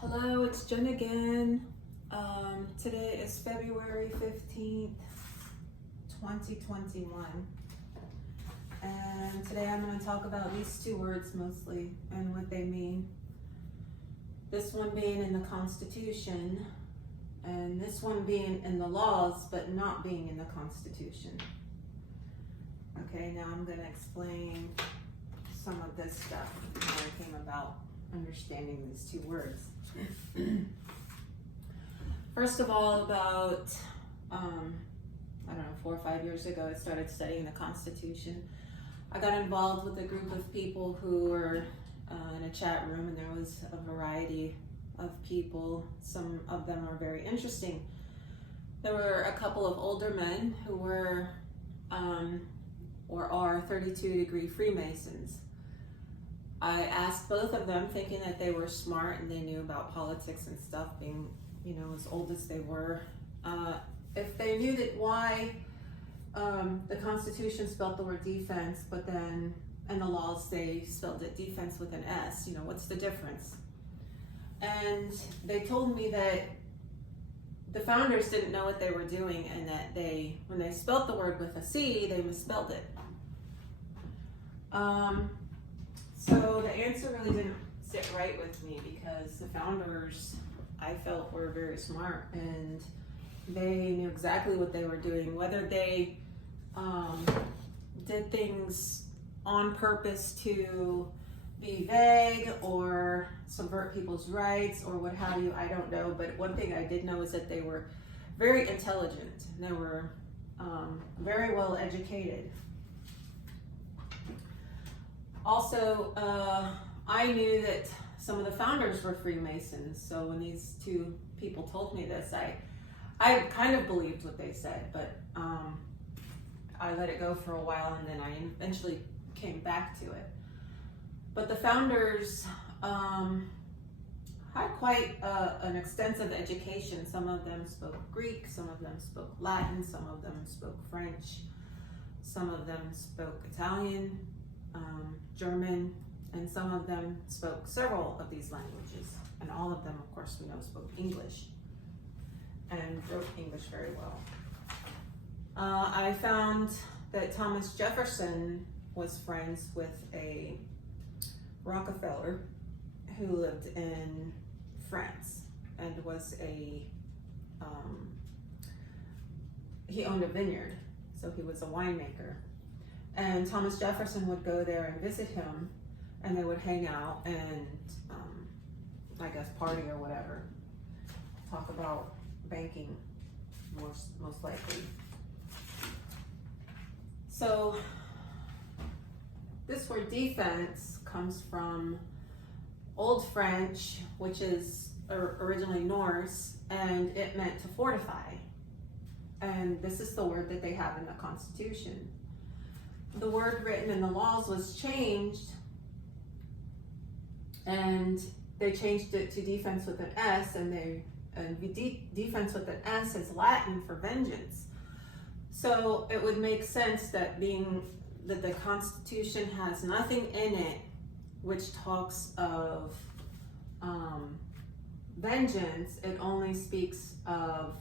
Hello, it's Jen again. Today is February 15th, 2021. And today I'm going to talk about these two words mostly and what they mean. This one being in the Constitution, and this one being in the laws, but not being in the Constitution. Okay, now I'm going to explain some of this stuff, how I came about understanding these two words. First of all, about, 4 or 5 years ago, I started studying the Constitution. I got involved with a group of people who were in a chat room, and there was a variety of people. Some of them were very interesting. There were a couple of older men who were or are 32-degree Freemasons. I asked both of them, thinking that they were smart and they knew about politics and stuff, being, as old as they were, if they knew that why the Constitution spelled the word defense, but then in the laws they spelled it defense with an S, what's the difference? And they told me that the founders didn't know what they were doing, and that when they spelled the word with a C, they misspelled it. So the answer really didn't sit right with me, because the founders, I felt, were very smart and they knew exactly what they were doing. Whether they did things on purpose to be vague or subvert people's rights or what have you, I don't know. But one thing I did know is that they were very intelligent. They were very well educated. Also, I knew that some of the founders were Freemasons, so when these two people told me this, I kind of believed what they said, but I let it go for a while, and then I eventually came back to it. But the founders had quite an extensive education. Some of them spoke Greek, some of them spoke Latin, some of them spoke French, some of them spoke Italian, German, and some of them spoke several of these languages, and all of them, of course, we know, spoke English and wrote English very well. I found that Thomas Jefferson was friends with a Rockefeller who lived in France and was he owned a vineyard, so he was a winemaker. And Thomas Jefferson would go there and visit him, and they would hang out and, party or whatever. Talk about banking, most likely. So this word defense comes from Old French, which is originally Norse, and it meant to fortify. And this is the word that they have in the Constitution. The word written in the laws was changed, and they changed it to defense with an S, and defense with an S is Latin for vengeance. So it would make sense that being that the Constitution has nothing in it which talks of vengeance, it only speaks of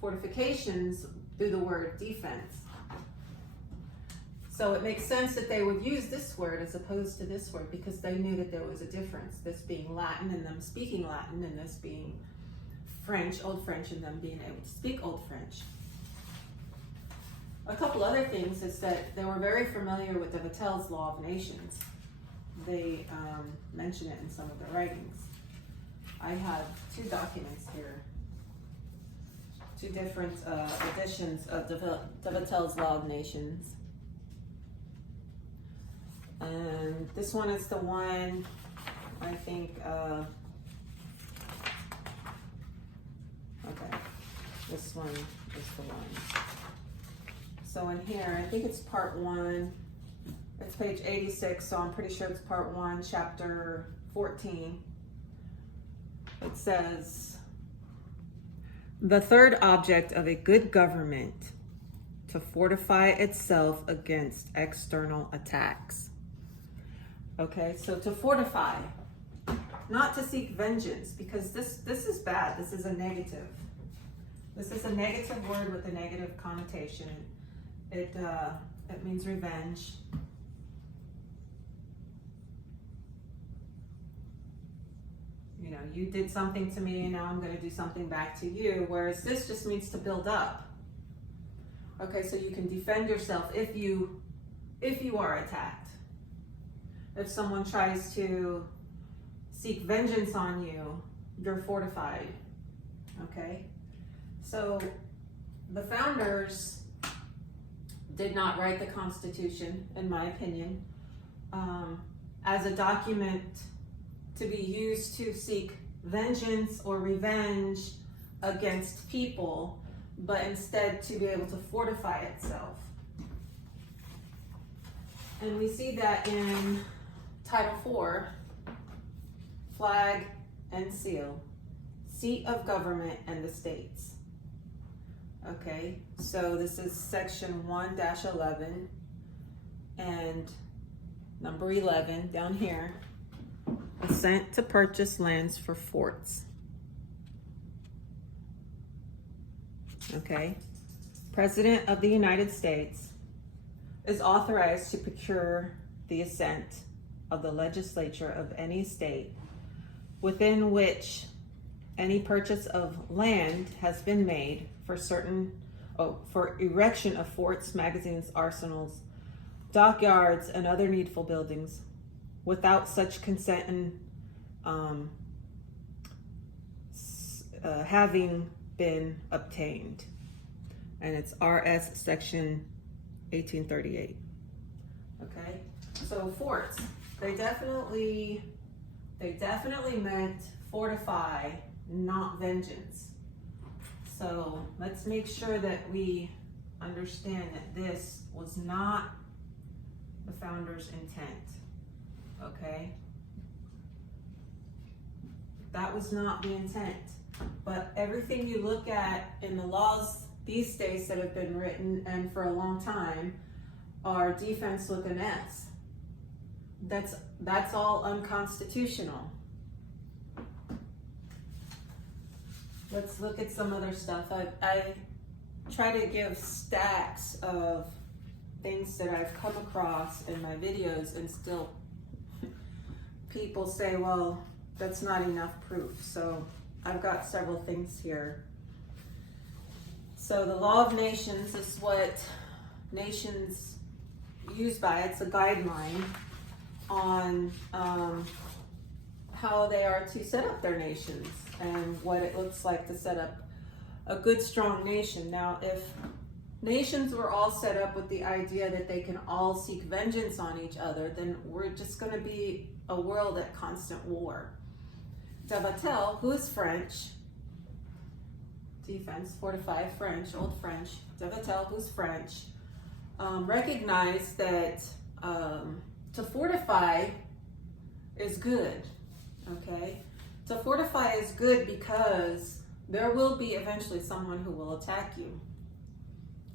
fortifications through the word defense. So it makes sense that they would use this word as opposed to this word, because they knew that there was a difference, this being Latin and them speaking Latin, and this being French, Old French, and them being able to speak Old French. A couple other things is that they were very familiar with DefenSe's Law of Nations. They mention it in some of their writings. I have two documents here, two different editions of DefenSe's Law of Nations. And this one is the one, I think, this one is the one. So in here, I think it's part 1, it's page 86, so I'm pretty sure it's part 1, chapter 14. It says, the third object of a good government, to fortify itself against external attacks. Okay, so to fortify, not to seek vengeance, because this is bad. This is a negative. This is a negative word with a negative connotation. It means revenge. You know, you did something to me, and now I'm going to do something back to you. Whereas this just means to build up. Okay, so you can defend yourself if you are attacked. If someone tries to seek vengeance on you, you're fortified. Okay, so the founders did not write the Constitution, in my opinion, as a document to be used to seek vengeance or revenge against people, but instead to be able to fortify itself. And we see that in Title 4, Flag and Seal, Seat of Government and the States. Okay, so this is section 1-11 and number 11 down here. Assent to purchase lands for forts. Okay, President of the United States is authorized to procure the assent of the legislature of any state within which any purchase of land has been made for for erection of forts, magazines, arsenals, dockyards, and other needful buildings, without such consent and having been obtained. And it's RS section 1838. Okay, so forts, they definitely meant fortify, not vengeance. So let's make sure that we understand that this was not the founders' intent. Okay, that was not the intent. But everything you look at in the laws these days that have been written and for a long time are defense with an S. That's all unconstitutional. Let's look at some other stuff. I try to give stacks of things that I've come across in my videos, and still people say, well, that's not enough proof. So I've got several things here. So the law of nations is what nations use by. It's a guideline on how they are to set up their nations and what it looks like to set up a good, strong nation. Now, if nations were all set up with the idea that they can all seek vengeance on each other, then we're just going to be a world at constant war. DefenSe, who is French, defense, fortify, French, old French, DefenSe, who's French, recognized that to fortify is good, okay? To fortify is good because there will be eventually someone who will attack you.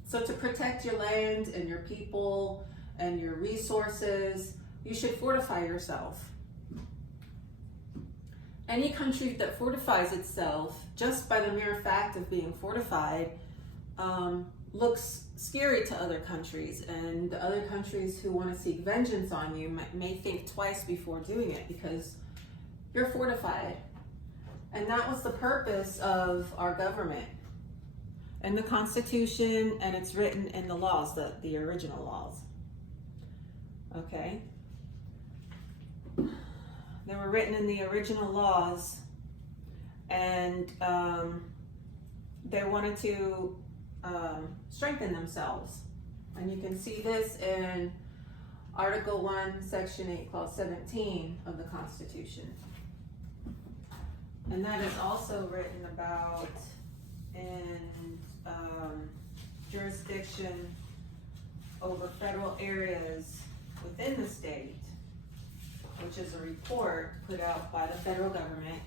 So to protect your land and your people and your resources, you should fortify yourself. Any country that fortifies itself, just by the mere fact of being fortified, looks scary to other countries, and the other countries who want to seek vengeance on you may think twice before doing it because you're fortified. And that was the purpose of our government and the Constitution, and it's written in the laws, the original laws. Okay? They were written in the original laws, and they wanted to strengthen themselves. And you can see this in Article 1, Section 8, Clause 17 of the Constitution. And that is also written about in jurisdiction over federal areas within the state, which is a report put out by the federal government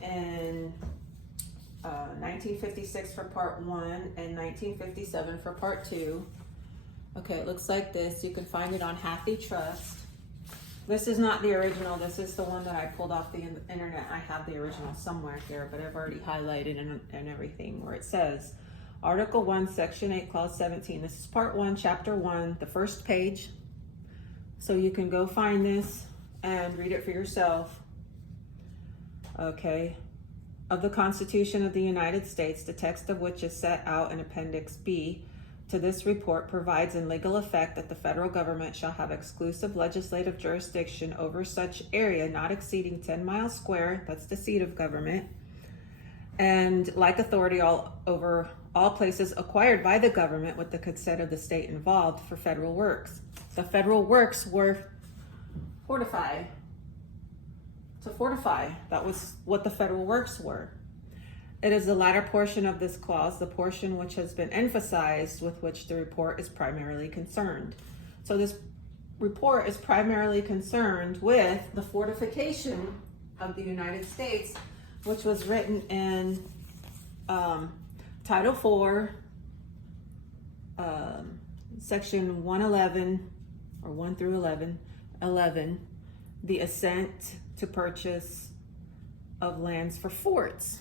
in 1956 for Part 1 and 1957 for Part 2. Okay, it looks like this. You can find it on Hathi Trust. This is not the original. This is the one that I pulled off the internet. I have the original somewhere here, but I've already highlighted and everything where it says Article 1, Section 8, Clause 17. This is Part 1, Chapter 1, the first page. So you can go find this and read it for yourself. Okay. Of the Constitution of the United States, the text of which is set out in Appendix B to this report provides in legal effect that the federal government shall have exclusive legislative jurisdiction over such area not exceeding 10 miles square, that's the seat of government, and like authority over all places acquired by the government with the consent of the state involved for federal works. The federal works were fortified. To fortify, that was what the federal works were. It is the latter portion of this clause, the portion which has been emphasized, with which the report is primarily concerned. So this report is primarily concerned with the fortification of the United States, which was written in Title 4, Section 111, or 1 through 11, the assent to purchase of lands for forts.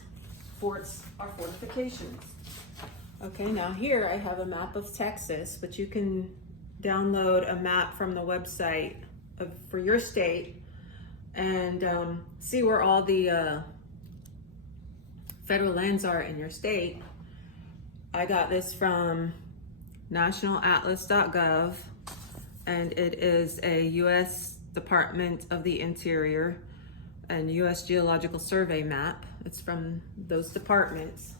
Forts are fortifications. Okay, now here I have a map of Texas, but you can download a map from the website for your state and see where all the federal lands are in your state. I got this from nationalatlas.gov, and it is a U.S. Department of the Interior and U.S. Geological Survey map. It's from those departments,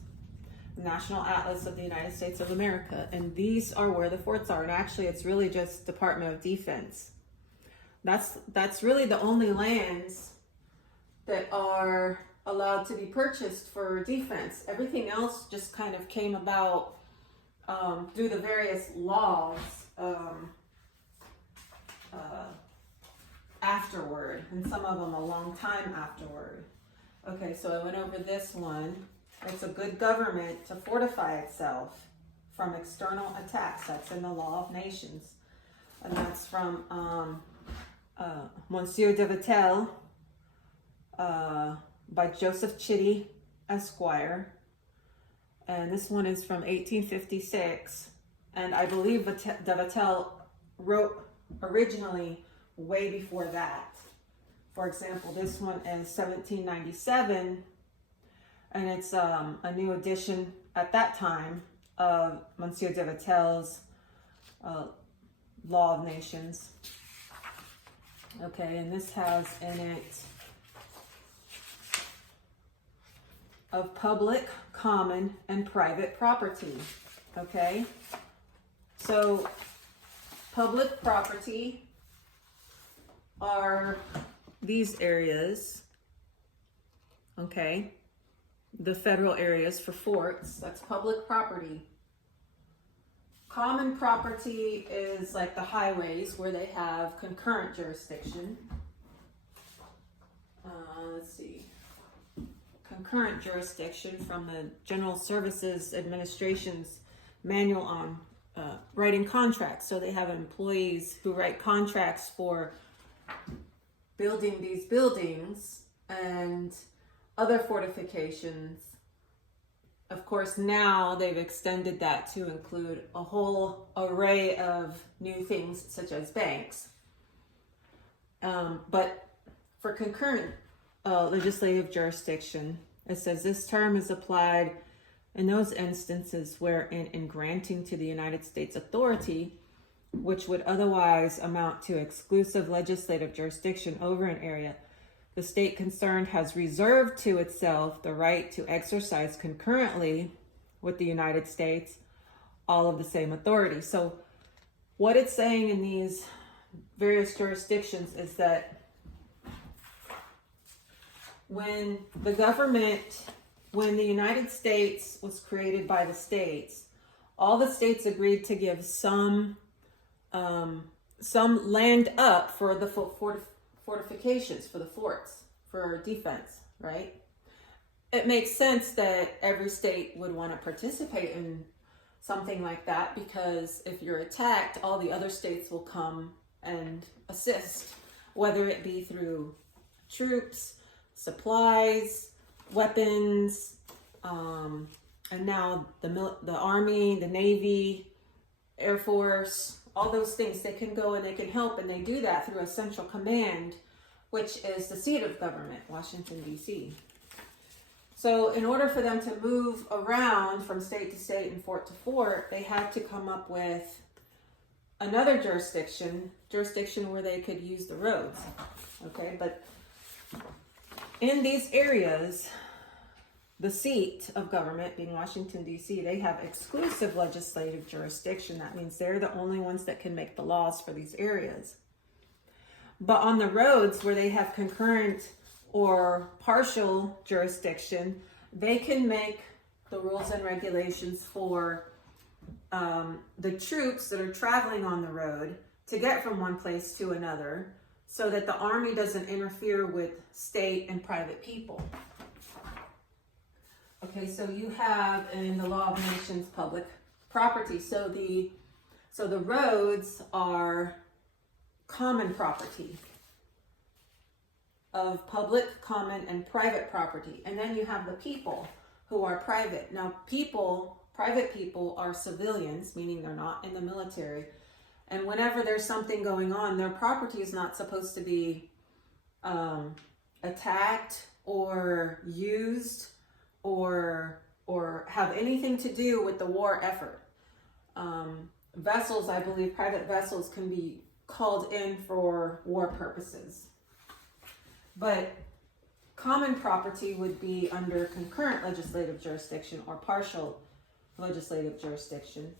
National Atlas of the United States of America. And these are where the forts are. And actually, it's really just Department of Defense. That's really the only lands that are allowed to be purchased for defense. Everything else just kind of came about through the various laws afterward, and some of them a long time afterward. Okay, so I went over this one. It's a good government to fortify itself from external attacks. That's in the Law of Nations. And that's from Monsieur de Vattel by Joseph Chitty, Esquire. And this one is from 1856. And I believe de Vattel wrote originally way before that. For example, this one is 1797, and it's a new edition at that time of Monsieur de Vattel's Law of Nations. Okay, and this has in it of public, common, and private property. Okay, so public property are these areas, okay, the federal areas for forts. That's public property. Common property is like the highways where they have concurrent jurisdiction. Let's see, concurrent jurisdiction from the General Services Administration's manual on writing contracts. So they have employees who write contracts for building these buildings and other fortifications. Of course, now they've extended that to include a whole array of new things such as banks. But for concurrent legislative jurisdiction, it says this term is applied in those instances where in granting to the United States authority, which would otherwise amount to exclusive legislative jurisdiction over an area, the state concerned has reserved to itself the right to exercise concurrently with the United States all of the same authority. So what it's saying in these various jurisdictions is that when the United States was created by the states, all the states agreed to give some land up for the fortifications, for the forts, for defense, right? It makes sense that every state would want to participate in something like that, because if you're attacked, all the other states will come and assist. whether it be through troops, supplies, weapons, and now the Army, the Navy, Air Force, all those things. They can go and they can help, and they do that through a central command, which is the seat of government, Washington, D.C. So in order for them to move around from state to state and fort to fort, they had to come up with another jurisdiction where they could use the roads. Okay, but in these areas, the seat of government, being Washington, D.C., they have exclusive legislative jurisdiction. That means they're the only ones that can make the laws for these areas. But on the roads where they have concurrent or partial jurisdiction, they can make the rules and regulations for the troops that are traveling on the road to get from one place to another, so that the Army doesn't interfere with state and private people. Okay, so you have in the law of nations public property. So the roads are common property of public, common, and private property. And then you have the people who are private. Now private people are civilians, meaning they're not in the military. And whenever there's something going on, their property is not supposed to be attacked or used or have anything to do with the war effort. Vessels, I believe, private vessels can be called in for war purposes. But common property would be under concurrent legislative jurisdiction or partial legislative jurisdiction.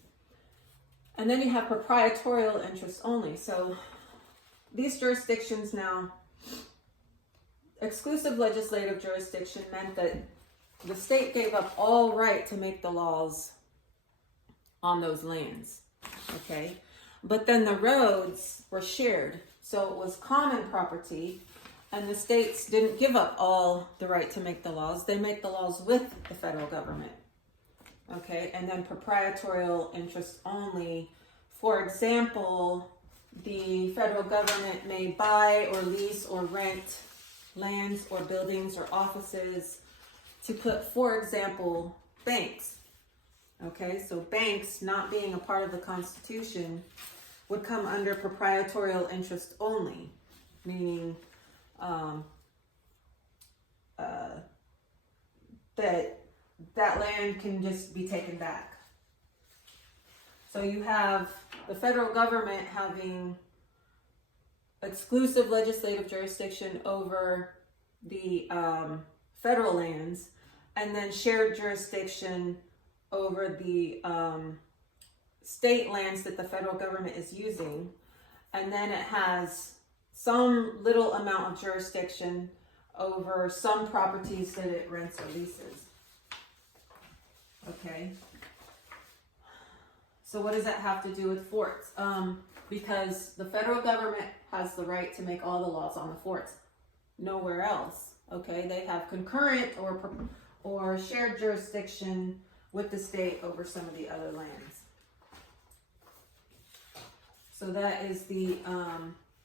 And then you have proprietorial interest only. So these jurisdictions now, exclusive legislative jurisdiction meant that the state gave up all right to make the laws on those lands, okay? But then the roads were shared. So it was common property, and the states didn't give up all the right to make the laws. They make the laws with the federal government, okay? And then proprietorial interest only. For example, the federal government may buy or lease or rent lands or buildings or offices to put, for example, banks. Okay, so banks, not being a part of the Constitution, would come under proprietorial interest only, meaning that land can just be taken back. So you have the federal government having exclusive legislative jurisdiction over the federal lands, and then shared jurisdiction over the state lands that the federal government is using. And then it has some little amount of jurisdiction over some properties that it rents or leases. Okay. So what does that have to do with forts? Because the federal government has the right to make all the laws on the forts. Nowhere else. Okay, they have concurrent or shared jurisdiction with the state over some of the other lands. So that is the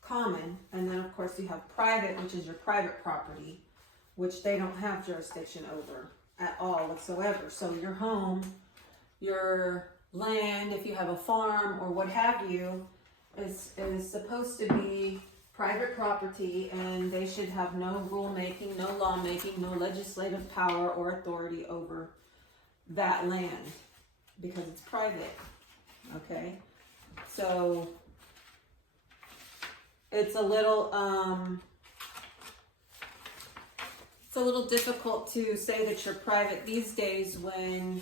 common, and then of course you have private, which is your private property, which they don't have jurisdiction over at all whatsoever. So your home, your land, if you have a farm or what have you, is supposed to be private property, and they should have no rule making, no law making, no legislative power or authority over that land because it's private. Okay, so it's a little difficult to say that you're private these days when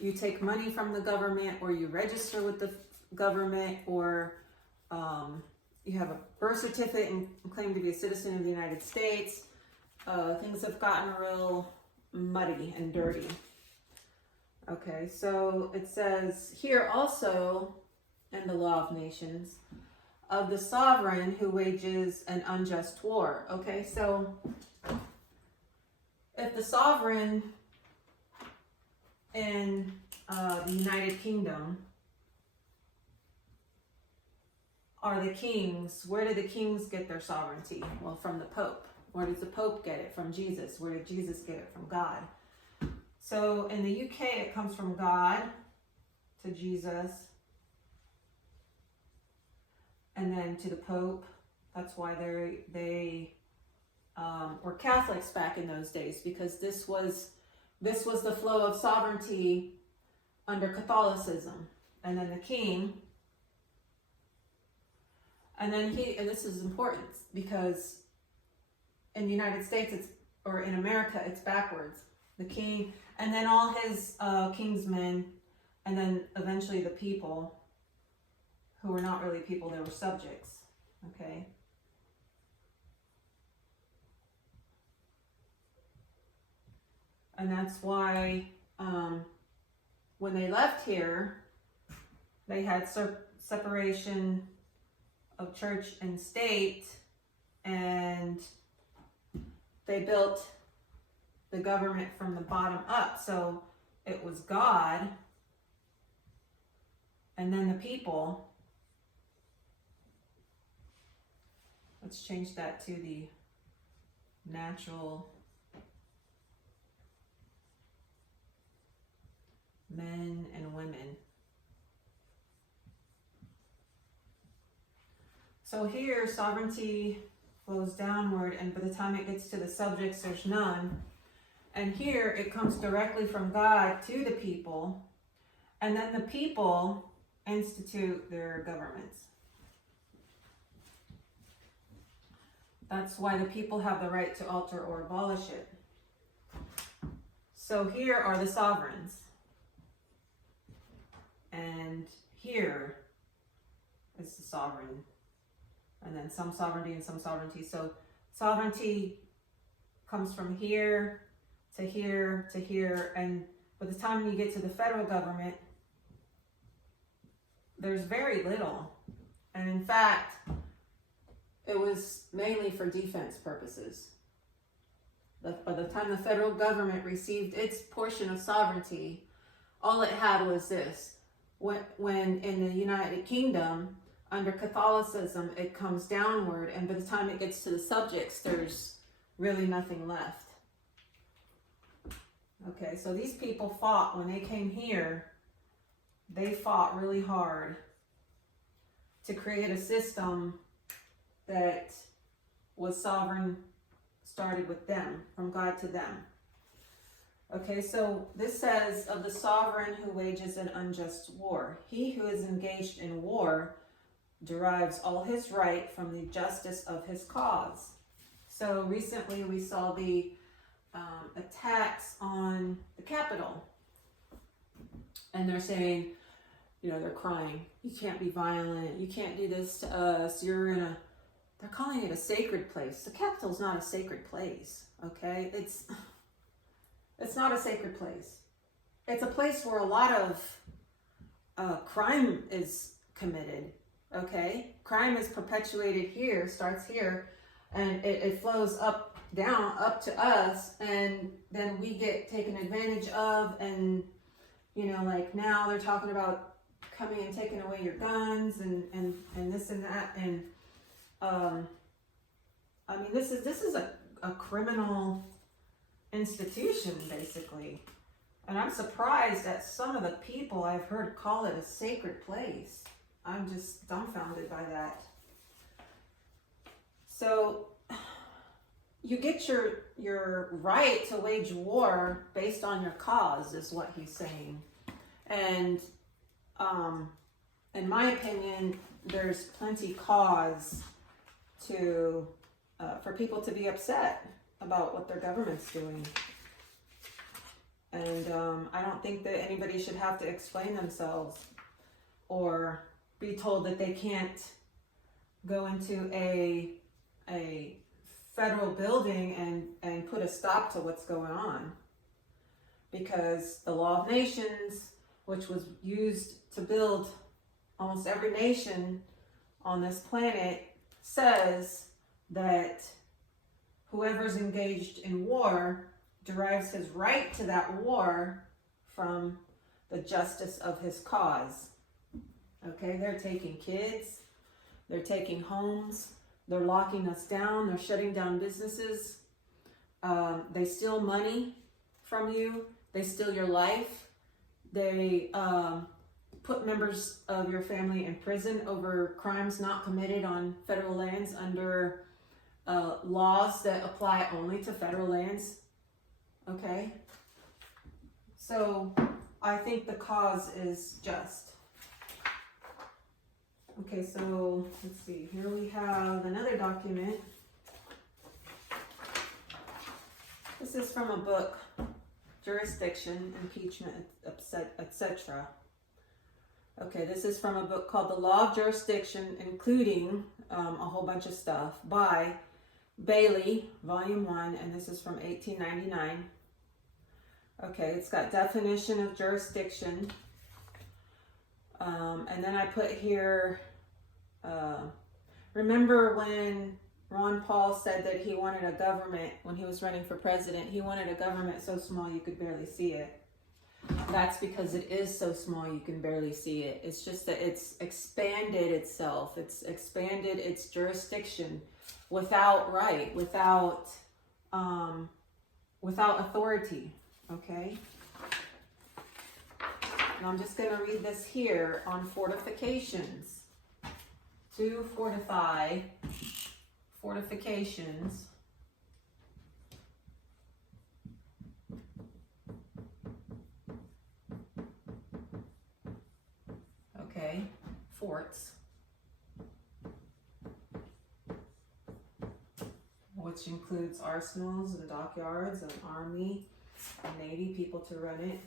you take money from the government, or you register with the government, or you have a birth certificate and claim to be a citizen of the United States. Things have gotten real muddy and dirty. Okay, so it says here also in the law of nations, of the sovereign who wages an unjust war. Okay, so if the sovereign in the United Kingdom are the kings. Where did the kings get their sovereignty? Well, from the Pope. Where does the Pope get it? From Jesus. Where did Jesus get it? From God. So in the UK, it comes from God to Jesus, and then to the Pope. That's why they were Catholics back in those days, because this was the flow of sovereignty under Catholicism. And then the king, and this is important because in the United States, or in America, it's backwards. The king, and then all his kingsmen, and then eventually the people, who were not really people, they were subjects, okay? And that's why when they left here, they had separation of church and state, and they built the government from the bottom up. So it was God, and then the people. Let's change that to the natural men and women. So here, sovereignty flows downward, and by the time it gets to the subjects, there's none. And here, it comes directly from God to the people, and then the people institute their governments. That's why the people have the right to alter or abolish it. So here are the sovereigns. And here is the sovereign. And then some sovereignty and some sovereignty. So sovereignty comes from here to here to here. And by the time you get to the federal government, there's very little. And in fact, it was mainly for defense purposes. By the time the federal government received its portion of sovereignty, all it had was this. When in the United Kingdom, under Catholicism, it comes downward, and by the time it gets to the subjects, there's really nothing left. Okay, so these people fought when they came here. They fought really hard to create a system that was sovereign, started with them, from God to them. Okay, so this says, of the sovereign who wages an unjust war. He who is engaged in war derives all his right from the justice of his cause. So recently we saw the attacks on the Capitol. And they're saying, they're crying, you can't be violent, you can't do this to us, they're calling it a sacred place. The Capitol's not a sacred place, okay? It's not a sacred place. It's a place where a lot of crime is committed, okay? Crime is perpetuated here, starts here, and it flows down, up to us, and then we get taken advantage of, and, like now they're talking about coming and taking away your guns, and this and that, and, this is a criminal institution, basically. And I'm surprised at some of the people I've heard call it a sacred place. I'm just dumbfounded by that. So you get your right to wage war based on your cause, is what he's saying. And in my opinion, there's plenty cause for people to be upset about what their government's doing. And I don't think that anybody should have to explain themselves or be told that they can't go into a federal building and put a stop to what's going on. Because the law of nations, which was used to build almost every nation on this planet, says that whoever's engaged in war derives his right to that war from the justice of his cause. Okay, they're taking kids, They're taking homes. They're locking us down. They're shutting down businesses. They steal money from you. They steal your life. They put members of your family in prison over crimes not committed on federal lands under laws that apply only to federal lands. Okay? So I think the cause is just. Okay, so let's see. Here we have another document. This is from a book, Jurisdiction, Impeachment, etc. Okay, this is from a book called The Law of Jurisdiction, including a whole bunch of stuff by Bailey, Volume 1, and this is from 1899. Okay, it's got definition of jurisdiction. And then I put here, remember when Ron Paul said that he wanted a government, when he was running for president, he wanted a government so small you could barely see it. That's because it is so small you can barely see it. It's just that it's expanded itself. It's expanded its jurisdiction without right, without authority, okay? And I'm just going to read this here on fortifications. To fortify, fortifications. Okay, forts. Which includes arsenals and dockyards and army and navy people to run it.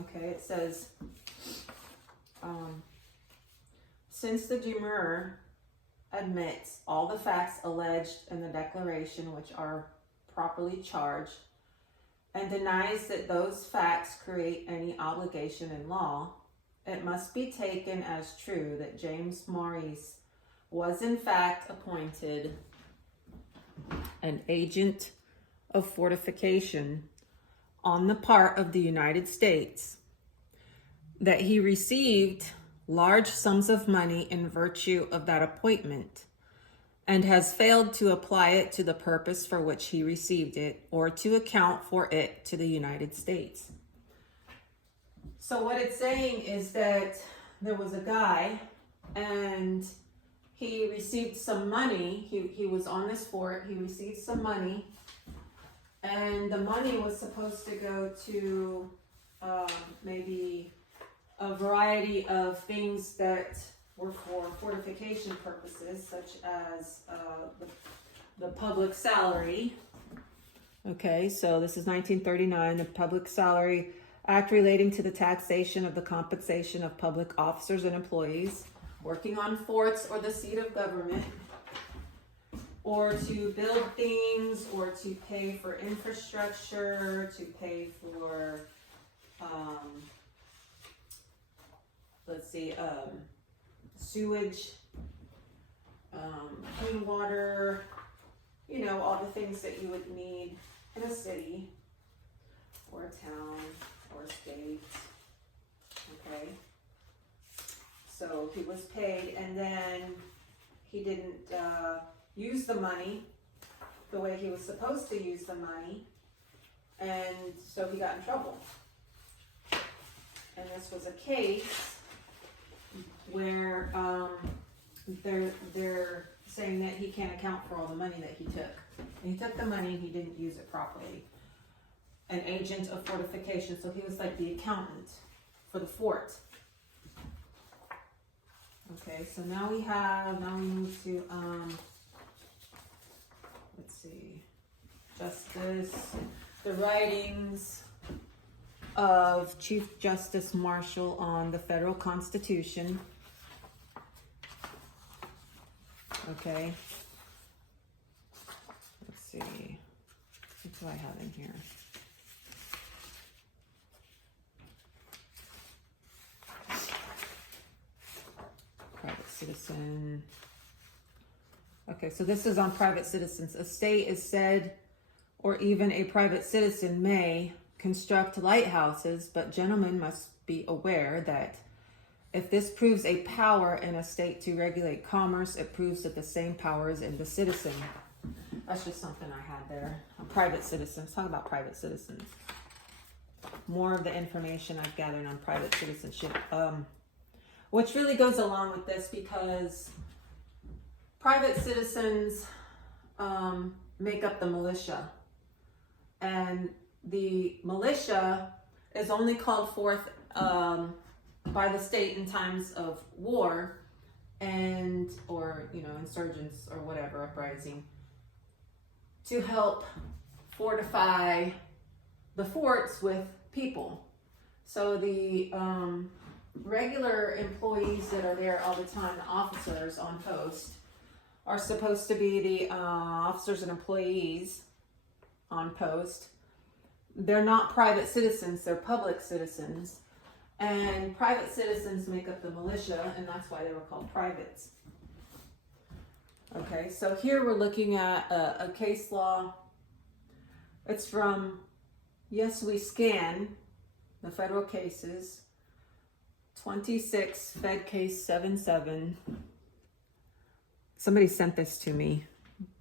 Okay, it says, since the demurrer admits all the facts alleged in the declaration which are properly charged and denies that those facts create any obligation in law, it must be taken as true that James Maurice was in fact appointed an agent of fortification on the part of the United States, that he received large sums of money in virtue of that appointment, and has failed to apply it to the purpose for which he received it, or to account for it to the United States. So what it's saying is that there was a guy, and he received some money. He was on this fort. He received some money, and the money was supposed to go to maybe a variety of things that were for fortification purposes, such as the public salary. Okay, so this is 1939, the Public Salary Act relating to the taxation of the compensation of public officers and employees working on forts or the seat of government, or to build things, or to pay for infrastructure, to pay for, sewage, clean water, you know, all the things that you would need in a city, or a town, or a state, okay? So he was paid, and then he didn't use the money the way he was supposed to use the money, and so he got in trouble. And this was a case where they're saying that he can't account for all the money that he took. And he took the money and he didn't use it properly. An agent of fortification, so he was like the accountant for the fort. Okay, so now we move to, let's see, Justice, the writings of Chief Justice Marshall on the Federal Constitution. Okay, let's see, what do I have in here? Private citizen. Okay, so this is on private citizens. A state is said, or even a private citizen may construct lighthouses, but gentlemen must be aware that If this proves a power in a state to regulate commerce, it proves that the same power is in the citizen. That's just something I had there. Private citizens. Talk about private citizens. More of the information I've gathered on private citizenship. Which really goes along with this because private citizens make up the militia. And the militia is only called forth by the state in times of war and or insurgents or whatever, uprising, to help fortify the forts with people. So the regular employees that are there all the time, the officers on post, are supposed to be the officers and employees on post. They're not private citizens, they're public citizens. And private citizens make up the militia, and that's why they were called privates. Okay, so here we're looking at a case law. It's from Yes We Scan, the federal cases, 26 Fed Case 77. Somebody sent this to me.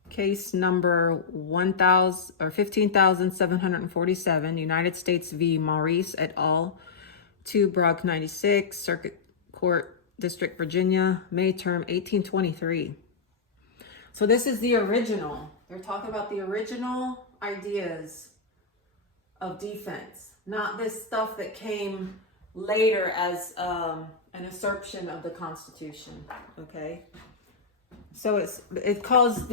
Case number 15,747, United States v. Maurice et al. 2 Brock 96, Circuit Court, District, Virginia, May term 1823. So this is the original. They're talking about the original ideas of defense, not this stuff that came later as an assertion of the Constitution. Okay, so it calls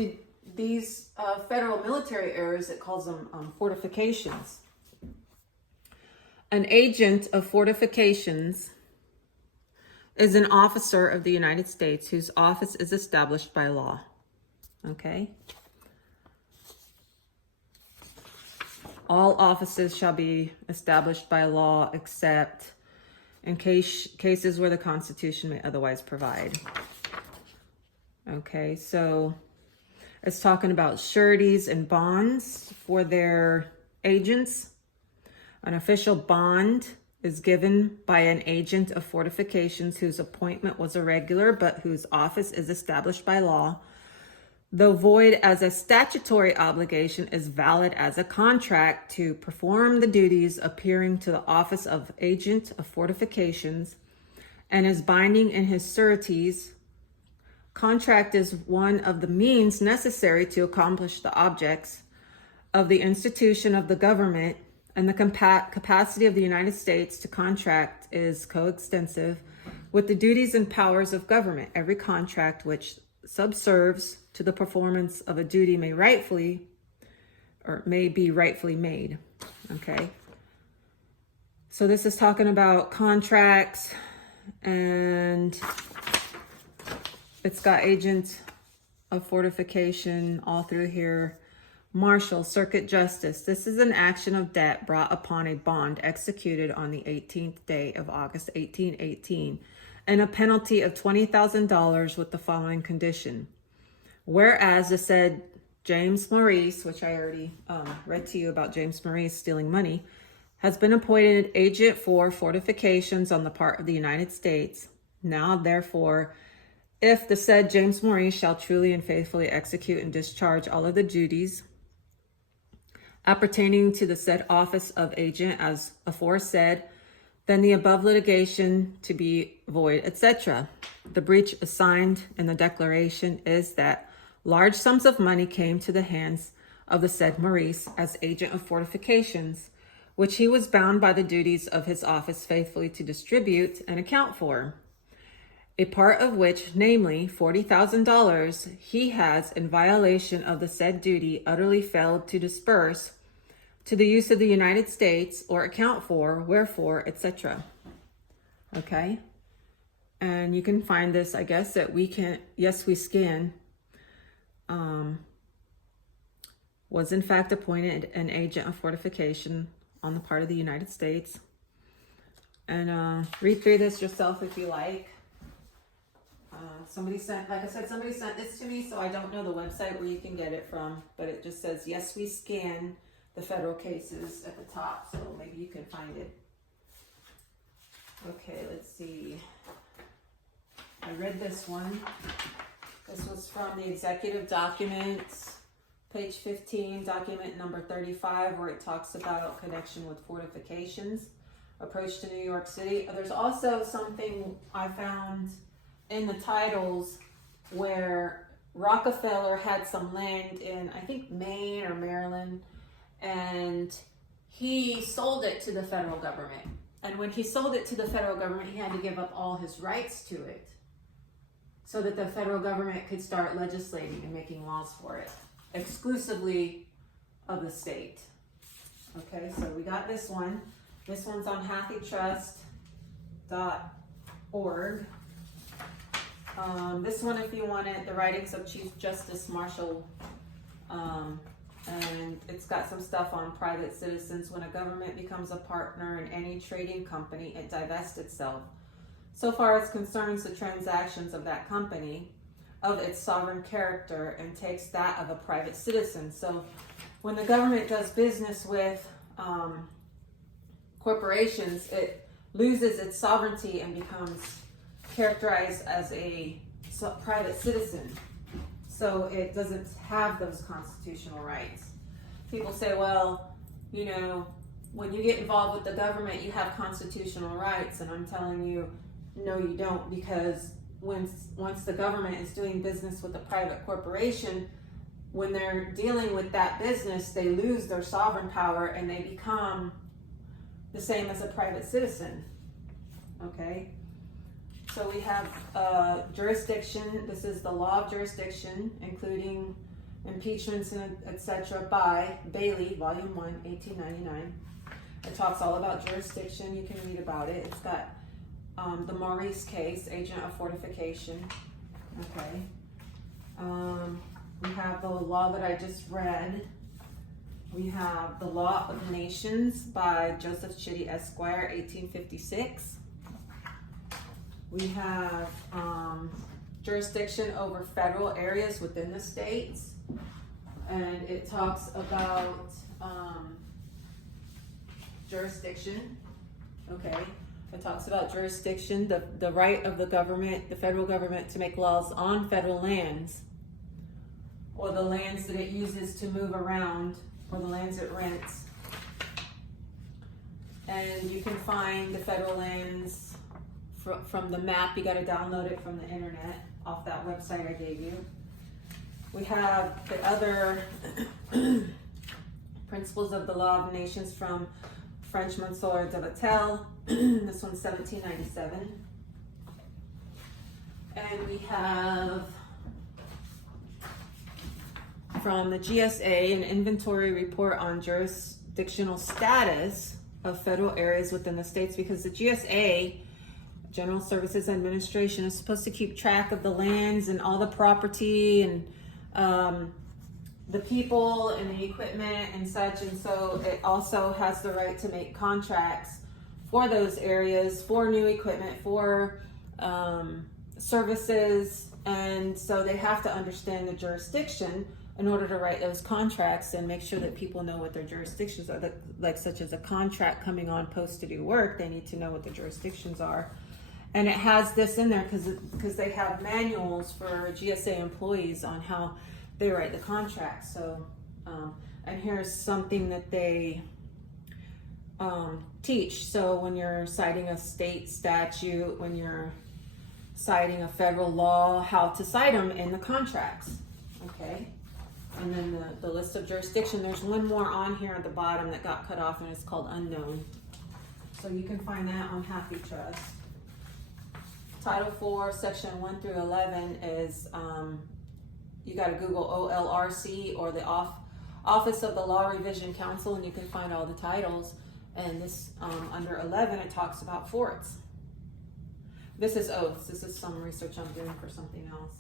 these federal military areas, it calls them fortifications. An agent of fortifications is an officer of the United States whose office is established by law. Okay. All offices shall be established by law except in cases where the Constitution may otherwise provide. Okay, so it's talking about sureties and bonds for their agents. An official bond is given by an agent of fortifications whose appointment was irregular but whose office is established by law. Though void as a statutory obligation, is valid as a contract to perform the duties appearing to the office of agent of fortifications and is binding in his sureties. Contract is one of the means necessary to accomplish the objects of the institution of the government, and the capacity of the United States to contract is coextensive with the duties and powers of government. Every contract which subserves to the performance of a duty may be rightfully made. Okay. So this is talking about contracts, and it's got agent of fortification all through here. Marshal, Circuit Justice. This is an action of debt brought upon a bond executed on the 18th day of August, 1818, and a penalty of $20,000 with the following condition. Whereas the said James Maurice, which I already read to you about James Maurice stealing money, has been appointed agent for fortifications on the part of the United States. Now, therefore, if the said James Maurice shall truly and faithfully execute and discharge all of the duties appertaining to the said office of agent as aforesaid, then the above litigation to be void, etc. The breach assigned in the declaration is that large sums of money came to the hands of the said Maurice as agent of fortifications, which he was bound by the duties of his office faithfully to distribute and account for, a part of which, namely $40,000, he has, in violation of the said duty, utterly failed to disperse to the use of the United States or account for, wherefore, etc. Okay? And you can find this, I guess, at Yes We Scan. Was in fact appointed an agent of fortification on the part of the United States. And read through this yourself if you like. Somebody sent this to me, so I don't know the website where you can get it from, but it just says, Yes We Scan, the federal cases at the top, so maybe you can find it. Okay, let's see. I read this one. This was from the executive documents, page 15, document number 35, where it talks about connection with fortifications, approach to New York City. There's also something I found in the titles where Rockefeller had some land in, I think, Maine or Maryland, and he sold it to the federal government. And when he sold it to the federal government, he had to give up all his rights to it so that the federal government could start legislating and making laws for it, exclusively of the state. Okay, so we got this one. This one's on happytrust.org. This one, if you want it, the writings of Chief Justice Marshall, and it's got some stuff on private citizens. When a government becomes a partner in any trading company, it divests itself, so far as concerns the transactions of that company, of its sovereign character, and takes that of a private citizen. So when the government does business with corporations, it loses its sovereignty and becomes characterized as a private citizen. So it doesn't have those constitutional rights. People say, well, you know, when you get involved with the government, you have constitutional rights. And I'm telling you, no, you don't, because once the government is doing business with a private corporation, when they're dealing with that business, they lose their sovereign power and they become the same as a private citizen. Okay? So we have jurisdiction. This is the law of jurisdiction, including impeachments and etc. by Bailey, Volume 1, 1899. It talks all about jurisdiction. You can read about it. It's got the Maurice case, agent of fortification. Okay. We have the law that I just read. We have the Law of Nations by Joseph Chitty Esquire, 1856. We have jurisdiction over federal areas within the states, and it talks about jurisdiction. Okay, it talks about jurisdiction, the right of the government, the federal government, to make laws on federal lands, or the lands that it uses to move around, or the lands it rents. And you can find the federal lands from the map. You got to download it from the internet off that website I gave you. We have the other principles of the law of nations from French Monsieur de Vattel. This one's 1797. And we have from the GSA an inventory report on jurisdictional status of federal areas within the states, because the GSA, General Services Administration, is supposed to keep track of the lands and all the property and the people and the equipment and such. And so it also has the right to make contracts for those areas, for new equipment, for services. And so they have to understand the jurisdiction in order to write those contracts and make sure that people know what their jurisdictions are. Like such as a contract coming on post to do work, they need to know what the jurisdictions are. And it has this in there because they have manuals for GSA employees on how they write the contracts. So, and here's something that they teach. So when you're citing a state statute, when you're citing a federal law, how to cite them in the contracts. Okay. And then the list of jurisdiction. There's one more on here at the bottom that got cut off, and it's called unknown. So you can find that on Happy Trust. Title 4, Section 1 through 11 is, you got to Google OLRC or the Office of the Law Revision Council, and you can find all the titles. And this, under 11, it talks about forts. This is oaths. This is some research I'm doing for something else.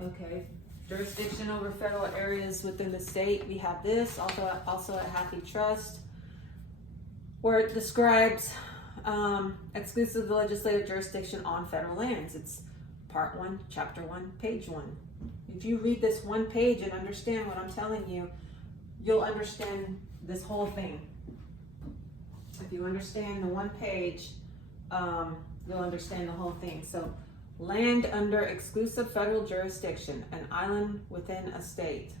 Okay, jurisdiction over federal areas within the state. We have this also at Happy Trust, where it describes exclusive legislative jurisdiction on federal lands. It's part 1, chapter 1, page 1. If you read this one page and understand what I'm telling you, you'll understand this whole thing. If you understand the one page, you'll understand the whole thing. So, land under exclusive federal jurisdiction, an island within a state.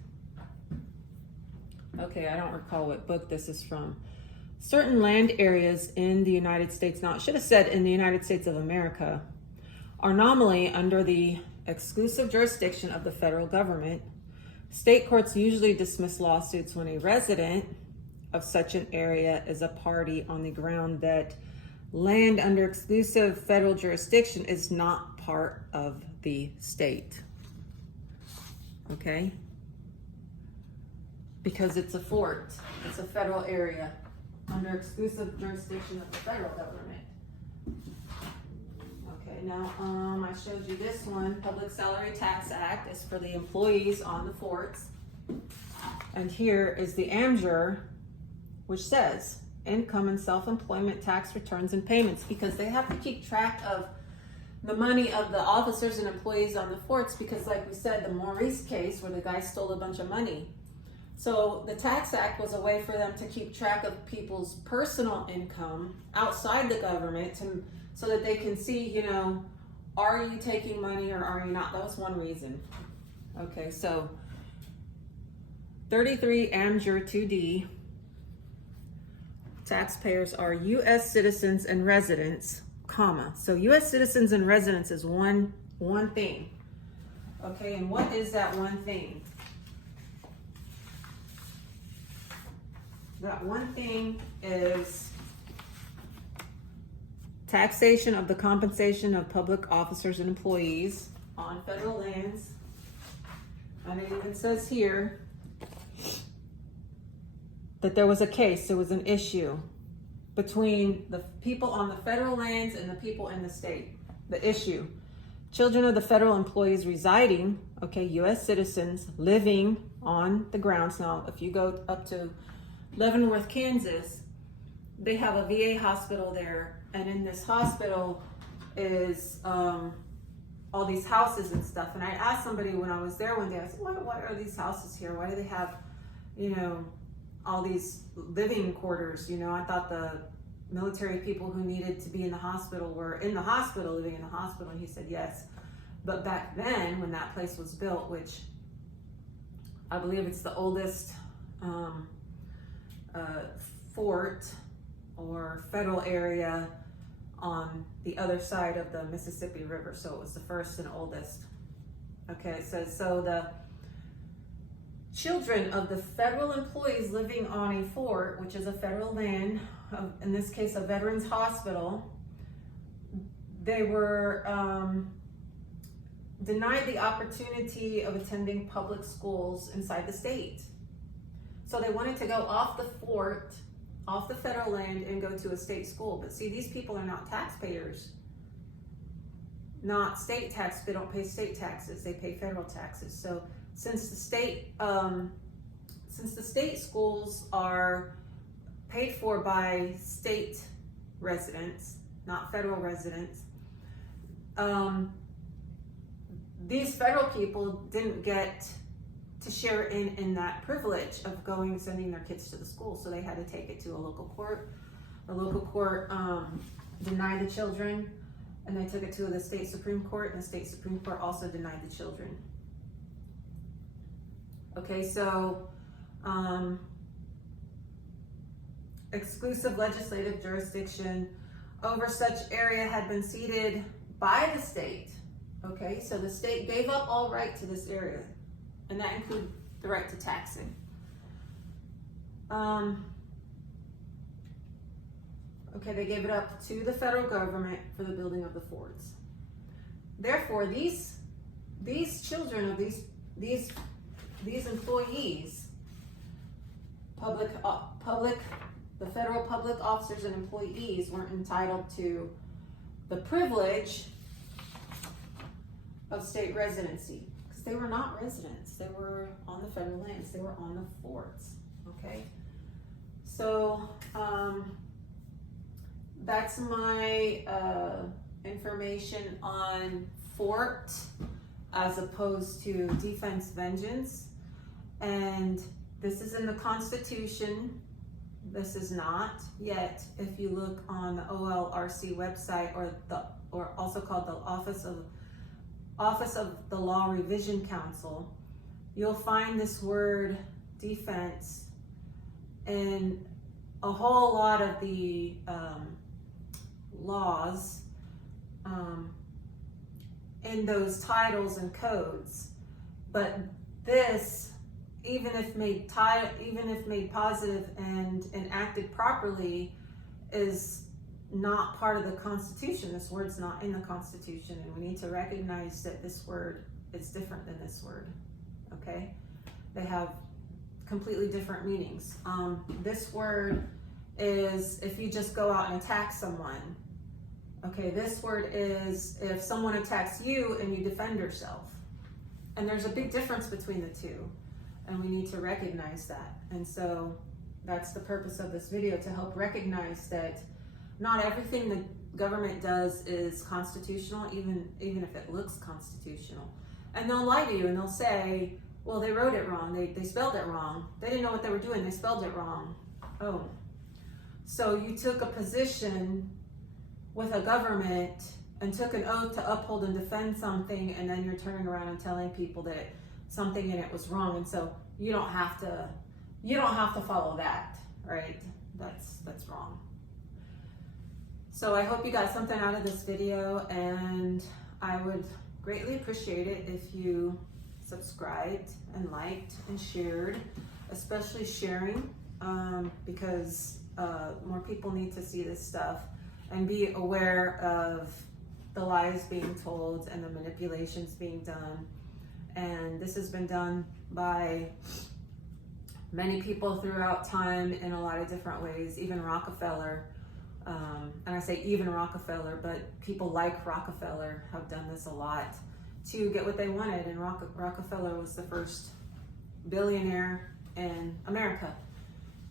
Okay, I don't recall what book this is from. Certain land areas in the United States, now it should have said in the United States of America, are nominally under the exclusive jurisdiction of the federal government. State courts usually dismiss lawsuits when a resident of such an area is a party on the ground that land under exclusive federal jurisdiction is not part of the state. Okay? Because it's a fort, it's a federal area under exclusive jurisdiction of the federal government. Okay, now I showed you this one. Public Salary Tax Act is for the employees on the forts. And here is the AMJUR, which says income and self-employment tax returns and payments, because they have to keep track of the money of the officers and employees on the forts, because like we said, the Maurice case where the guy stole a bunch of money. So the Tax Act was a way for them to keep track of people's personal income outside the government so that they can see, you know, are you taking money or are you not? That was one reason. Okay, so 33 AMJUR 2D, taxpayers are U.S. citizens and residents, comma. So U.S. citizens and residents is one thing. Okay, and what is that one thing? That one thing is taxation of the compensation of public officers and employees on federal lands. And it even says here that there was an issue between the people on the federal lands and the people in the state. The issue: children of the federal employees residing, okay, U.S. citizens living on the grounds. Now, if you go up to Leavenworth, Kansas, they have a VA hospital there, and in this hospital is all these houses and stuff. And I asked somebody when I was there one day, I said, why are these houses here? Why do they have, you know, all these living quarters? You know, I thought the military people who needed to be in the hospital were in the hospital, living in the hospital. And he said yes. But back then, when that place was built, which I believe it's the oldest fort or federal area on the other side of the Mississippi River, so it was the first and oldest. Okay, it says, so the children of the federal employees living on a fort, which is a federal land, in this case a veterans hospital, they were denied the opportunity of attending public schools inside the state. So they wanted to go off the fort, off the federal land, and go to a state school. But see, these people are not taxpayers, not state tax. They don't pay state taxes, they pay federal taxes. So since the state schools are paid for by state residents, not federal residents, these federal people didn't get to share in that privilege of sending their kids to the school. So they had to take it to a local court. The local court denied the children, and they took it to the state Supreme Court, and the state Supreme Court also denied the children. Okay, so exclusive legislative jurisdiction over such area had been ceded by the state. Okay, so the state gave up all right to this area, and that included the right to taxing. Okay, they gave it up to the federal government for the building of the forts. Therefore, these children of these employees, the federal public officers and employees weren't entitled to the privilege of state residency, because they were not residents. They were on the federal lands. They were on the forts. Okay, so that's my information on fort as opposed to defense vengeance. And this is in the Constitution, This is not yet. If you look on the OLRC website, or also called the Office of the Law Revision Council, you'll find this word defense in a whole lot of the laws in those titles and codes. But this, even if made positive and enacted properly, is not part of the Constitution. This word's not in the Constitution, and we need to recognize that this word is different than this word. Okay, they have completely different meanings. This word is if you just go out and attack someone. Okay, this word is if someone attacks you and you defend yourself. And there's a big difference between the two, and we need to recognize that. And so that's the purpose of this video, to help recognize that not everything the government does is constitutional, even if it looks constitutional. And they'll lie to you and they'll say, well, they wrote it wrong, they spelled it wrong, they didn't know what they were doing, they spelled it wrong. Oh, so you took a position with a government and took an oath to uphold and defend something, and then you're turning around and telling people that something in it was wrong, and so you don't have to follow that, right? That's wrong. So I hope you got something out of this video, and I would greatly appreciate it if you subscribed and liked and shared, especially sharing, because more people need to see this stuff and be aware of the lies being told and the manipulations being done. And this has been done by many people throughout time in a lot of different ways, even Rockefeller. And I say even Rockefeller, but people like Rockefeller have done this a lot to get what they wanted. And Rockefeller was the first billionaire in America,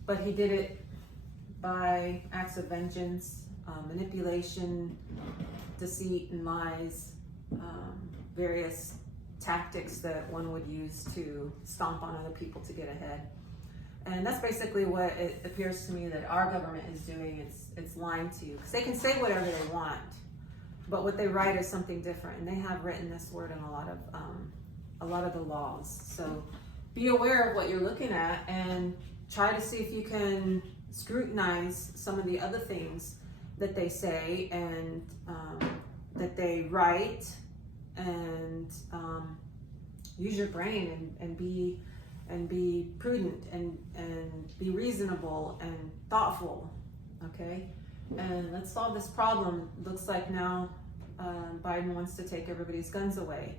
but he did it by acts of vengeance, manipulation, deceit and lies, various tactics that one would use to stomp on other people to get ahead. And that's basically what it appears to me that our government is doing. It's lying to you, because they can say whatever they want, but what they write is something different. And they have written this word in a lot of the laws. So be aware of what you're looking at and try to see if you can scrutinize some of the other things that they say and that they write, and use your brain and be prudent and be reasonable and thoughtful. Okay, and let's solve this problem. Looks like now Biden wants to take everybody's guns away.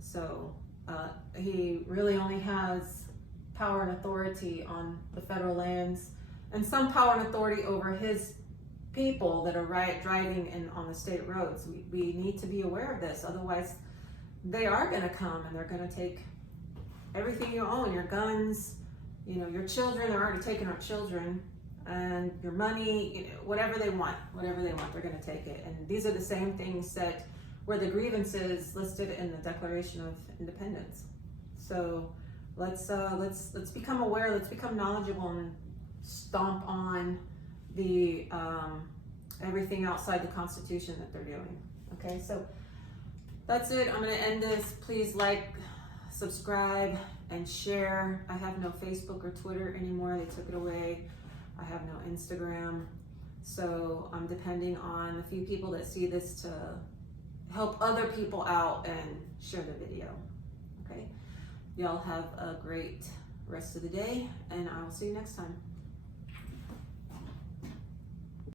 So he really only has power and authority on the federal lands, and some power and authority over his people that are driving on the state roads. We need to be aware of this, otherwise they are going to come and they're going to take everything you own, your guns, your children. They're already taking our children, and your money, whatever they want, they're going to take it. And these are the same things that were the grievances listed in the Declaration of Independence. So let's become aware, let's become knowledgeable, and stomp on the everything outside the Constitution that they're doing. Okay, so that's it. I'm going to end this. Please like, subscribe, and share. I have no Facebook or Twitter anymore. They took it away. I have no Instagram. So I'm depending on a few people that see this to help other people out and share the video. Okay, y'all have a great rest of the day, and I will see you next time.